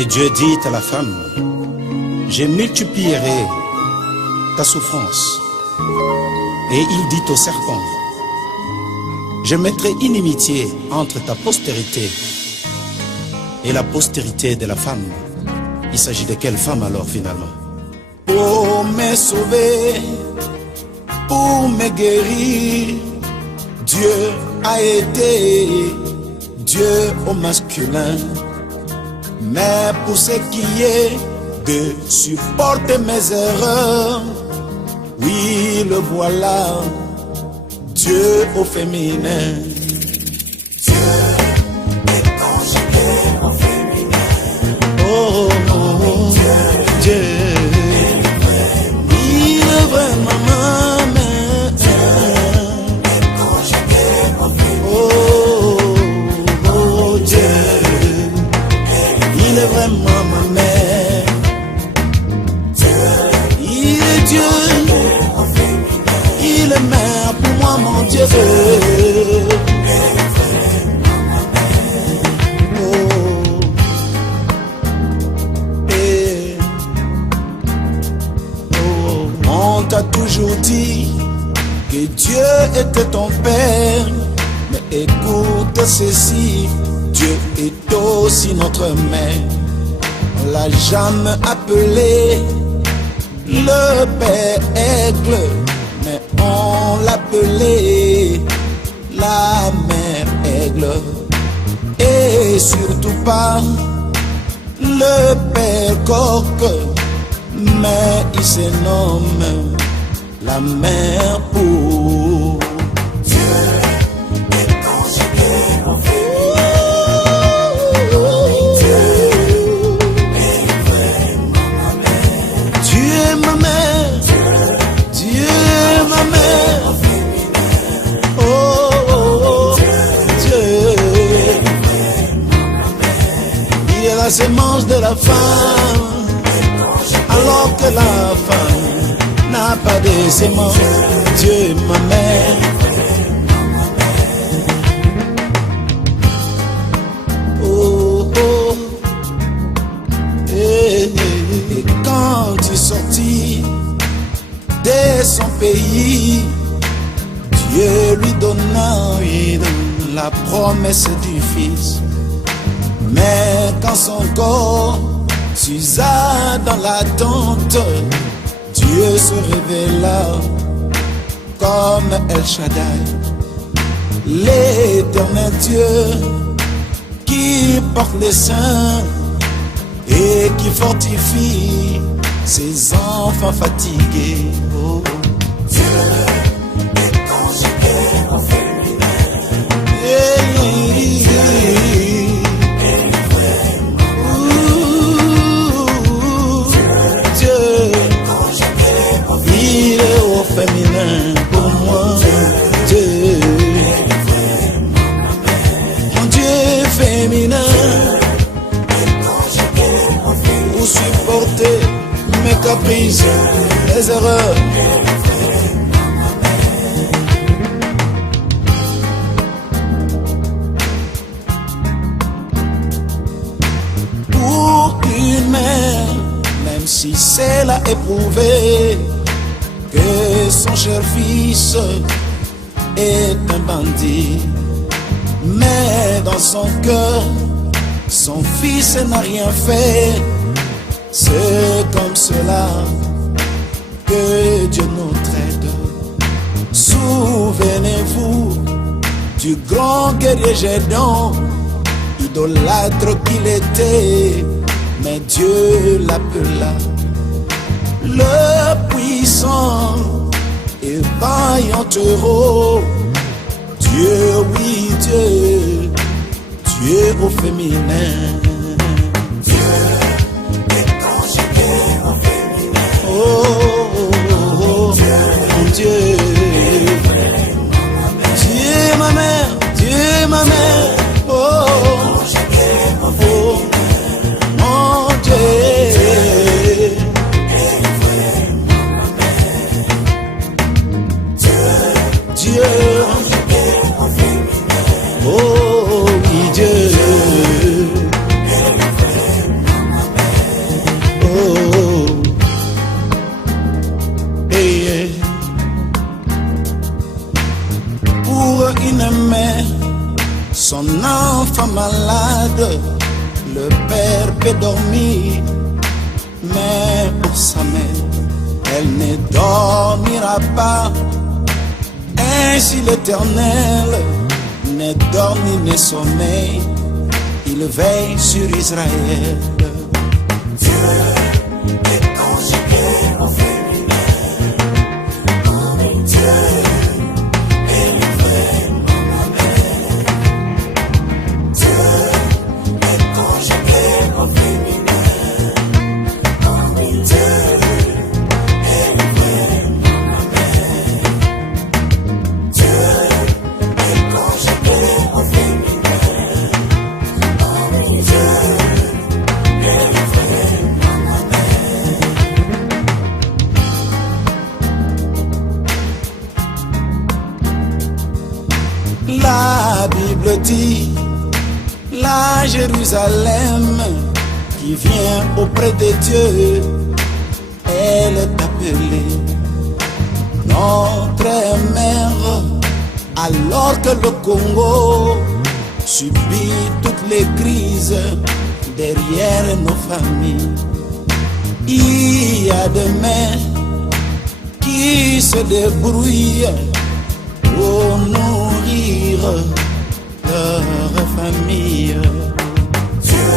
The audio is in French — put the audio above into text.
Et Dieu dit à la femme, je multiplierai ta souffrance. Et il dit au serpent, je mettrai inimitié entre ta postérité et la postérité de la femme. Il s'agit de quelle femme alors finalement? Pour me sauver, pour me guérir, Dieu a été Dieu au masculin. Mais pour ce qui est de supporter mes erreurs, oui, le voilà, Dieu au féminin. Dieu est conjugué au féminin. Oh, oh, oh, Dieu il est vraiment maman. Dieu est conjugué au féminin. Oh, oh, Dieu il est vraiment ma mère. Il est Dieu, il est mère pour moi mon Dieu. Oh. Et oh. On t'a toujours dit que Dieu était ton père, mais écoute ceci, Dieu est aussi notre mère. On l'a jamais appelé le Père Aigle, mais on l'appelait la Mère Aigle. Et surtout pas le Père Coq, mais il se nomme la Mère Pou. La sémence de la femme, alors que la femme n'a pas de sémence. Dieu est ma mère. Oh, oh. Et quand il sortit de son pays, Dieu lui donna la promesse du Fils. Mais quand son corps s'usa dans la tente, Dieu se révéla comme El Shaddai, l'éternel Dieu qui porte les saints et qui fortifie ses enfants fatigués. Oh. Dieu est conjugué au féminin. Hey. Féminin pour moi, Dieu, mon Dieu féminin, pour supporter mes caprices, mes erreurs. Pour une mère, même si c'est l'a éprouvé, que son cher fils est un bandit, mais dans son cœur, son fils n'a rien fait. C'est comme cela que Dieu nous traite. Souvenez-vous du grand guerrier Gédéon, idolâtre qu'il était, mais Dieu l'appela le puissant et vaillant héros. Dieu, oui, Dieu, Dieu au féminin. Dieu est conjugué au féminin. Oh, oh, oh, oh. Mon Dieu, Dieu ma mère, Dieu ma mère. Oh, oh, mon Dieu. Dieu, oh oui Dieu, une mère, son enfant malade, le père peut dormir, mais pour sa mère, elle ne dormira pas. Ainsi l'Éternel ne dort ni ne sommeille, il veille sur Israël. Dieu est conjugué au féminin. Dieu est livré mon amère. Dieu est conjugué au féminin. Dieu est livré mon amère. Dieu est conjugué au féminin. Dieu est livré mon amère. La Bible dit, la Jérusalem qui vient auprès de Dieu, elle est appelée notre mère, alors que le Congo subit toutes les crises derrière nos familles. Il y a des mères qui se débrouillent pour nourrir leur famille. Dieu